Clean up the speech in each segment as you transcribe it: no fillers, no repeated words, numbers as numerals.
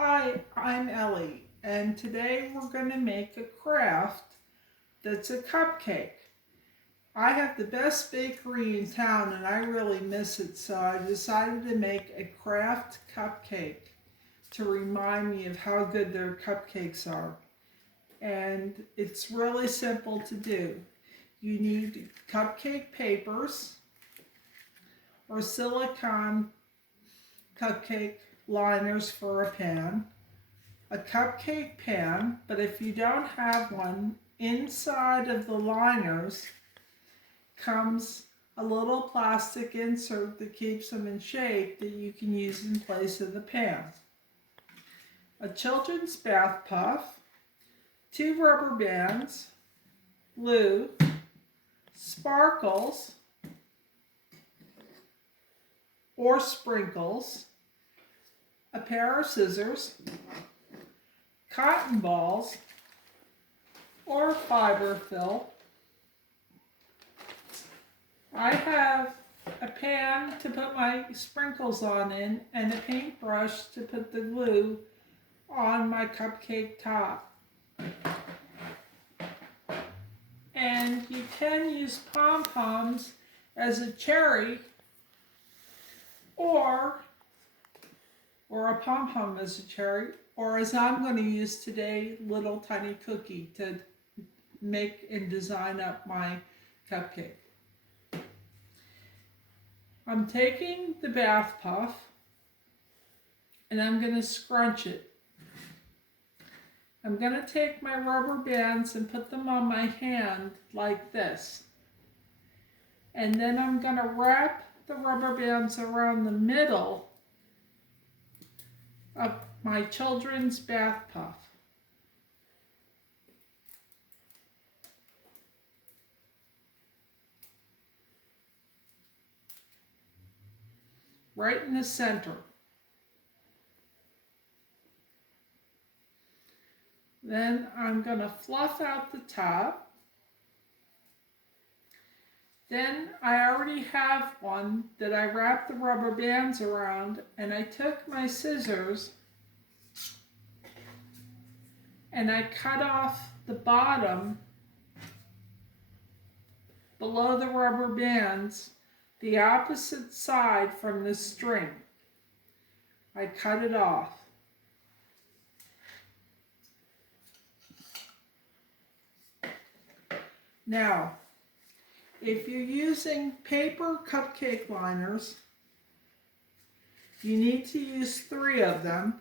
Hi, I'm Ellie, and today we're going to make a craft that's a cupcake. I have the best bakery in town and I really miss it, so I decided to make a craft cupcake to remind me of how good their cupcakes are. And it's really simple to do. You need cupcake papers or silicone cupcake liners for a pan, a cupcake pan, but if you don't have one, inside of the liners comes a little plastic insert that keeps them in shape that you can use in place of the pan. A children's bath puff, 2 rubber bands, glue, sparkles or sprinkles, a pair of scissors, cotton balls or fiber fill. I have a pan to put my sprinkles on in and a paintbrush to put the glue on my cupcake top. And you can use pom-poms as a cherry or a pom-pom as a cherry, or as I'm going to use today, little tiny cookie to make and design up my cupcake. I'm taking the bath puff and I'm going to scrunch it. I'm going to take my rubber bands and put them on my hand like this. And then I'm going to wrap the rubber bands around the middle of my children's bath puff. Right in the center. Then I'm going to fluff out the top. Then I already have one that I wrapped the rubber bands around, and I took my scissors and I cut off the bottom below the rubber bands, the opposite side from the string. I cut it off. Now, if you're using paper cupcake liners, you need to use 3 of them.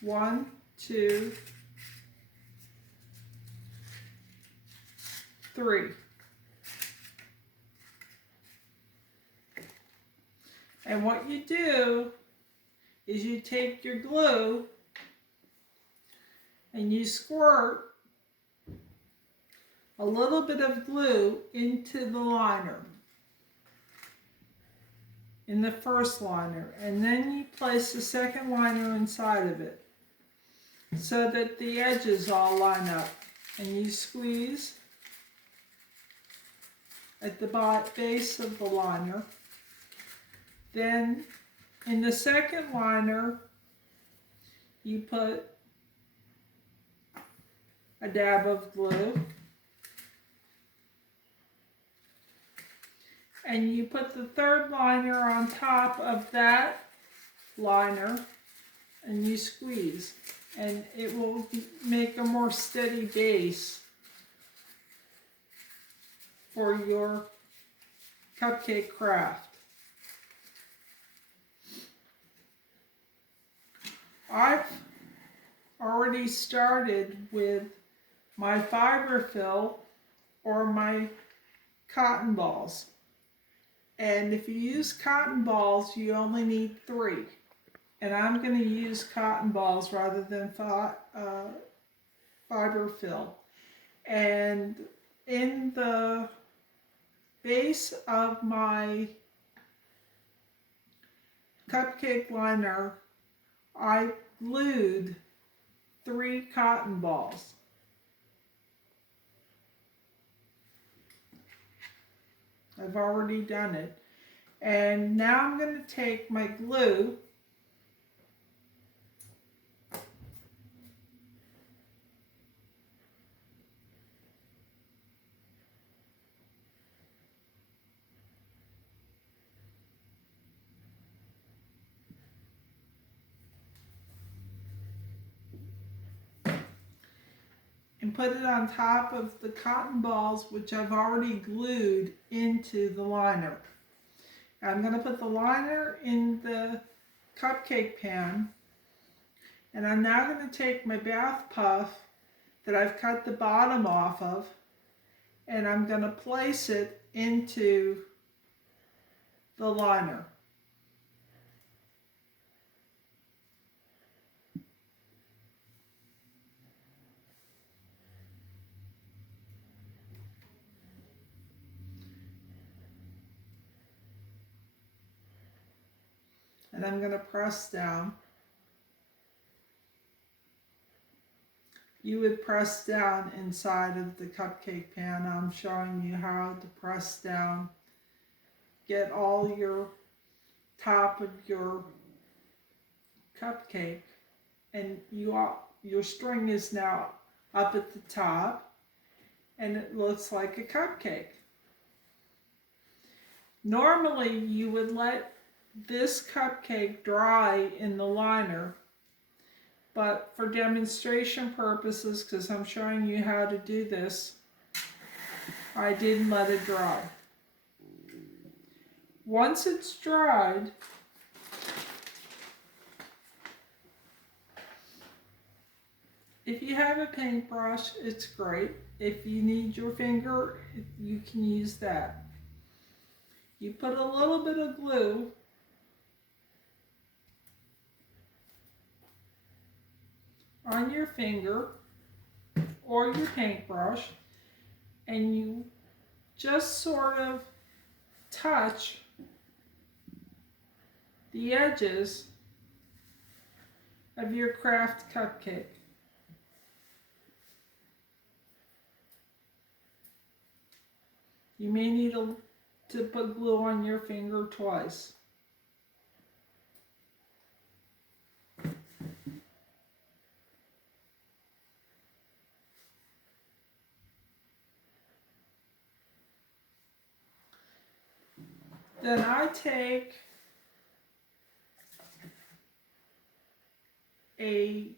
1, 2, 3. And what you do is you take your glue and you squirt a little bit of glue into the liner, in the first liner, and then you place the second liner inside of it so that the edges all line up, and you squeeze at the base of the liner. Then in the second liner you put a dab of glue, and you put the third liner on top of that liner and you squeeze, and it will make a more steady base for your cupcake craft. I've already started with my fiber fill or my cotton balls. And if you use cotton balls, you only need 3. And I'm going to use cotton balls rather than fiber fill. And in the base of my cupcake liner, I glued 3 cotton balls. I've already done it. And now I'm going to take my glue and put it on top of the cotton balls, which I've already glued into the liner. I'm going to put the liner in the cupcake pan, and I'm now going to take my bath puff that I've cut the bottom off of, and I'm going to place it into the liner. And I'm going to press down. You would press down inside of the cupcake pan. I'm showing you how to press down. Get all your top of your cupcake, and your string is now up at the top, and it looks like a cupcake. Normally you would let this cupcake dry in the liner, but for demonstration purposes, because I'm showing you how to do this, I didn't let it dry. Once it's dried, if you have a paintbrush, it's great. If you need your finger, you can use that. You put a little bit of glue on your finger or your paintbrush, and you just sort of touch the edges of your craft cupcake. You may need to put glue on your finger twice. Then I take a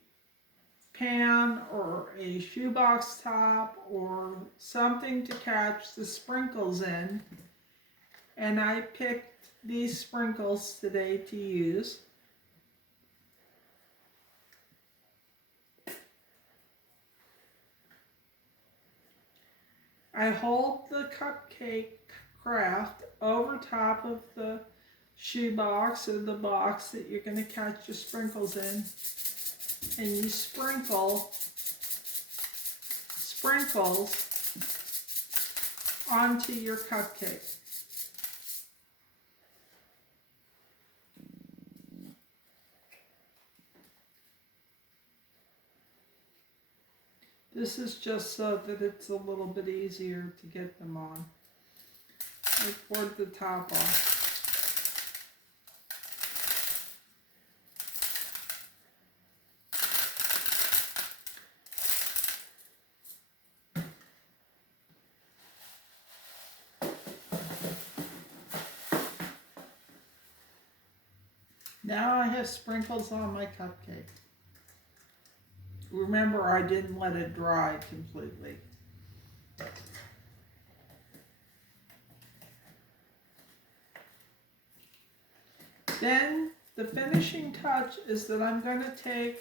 pan or a shoebox top or something to catch the sprinkles in, and I picked these sprinkles today to use. I hold the cupcake craft over top of the shoebox or the box that you're going to catch your sprinkles in, and you sprinkle sprinkles onto your cupcake. This is just so that it's a little bit easier to get them on. I poured the top off. Now I have sprinkles on my cupcake. Remember, I didn't let it dry completely. Then the finishing touch is that I'm going to take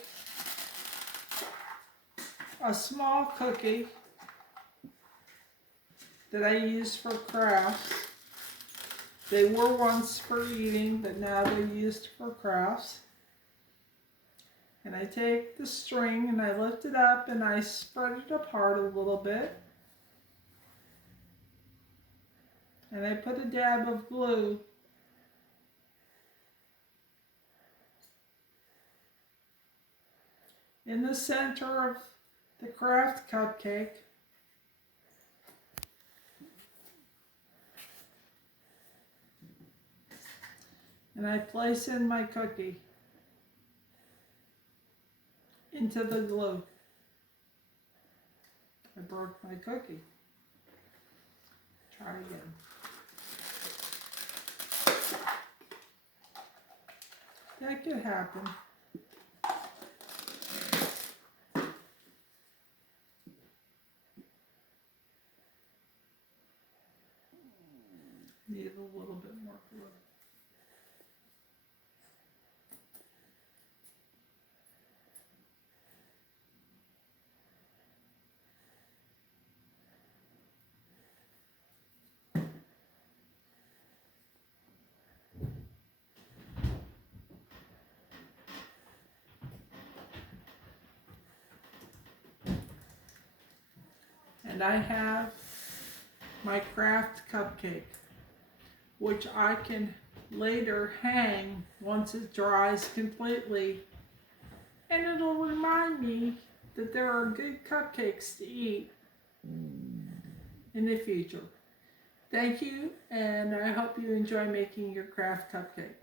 a small cookie that I use for crafts. They were once for eating, but now they're used for crafts. And I take the string and I lift it up and I spread it apart a little bit. And I put a dab of glue in the center of the craft cupcake. And I place in my cookie into the glue. I broke my cookie. Try again. That could happen. Need a little bit more glue. And I have my craft cupcake, which I can later hang once it dries completely. And it'll remind me that there are good cupcakes to eat in the future. Thank you, and I hope you enjoy making your craft cupcake.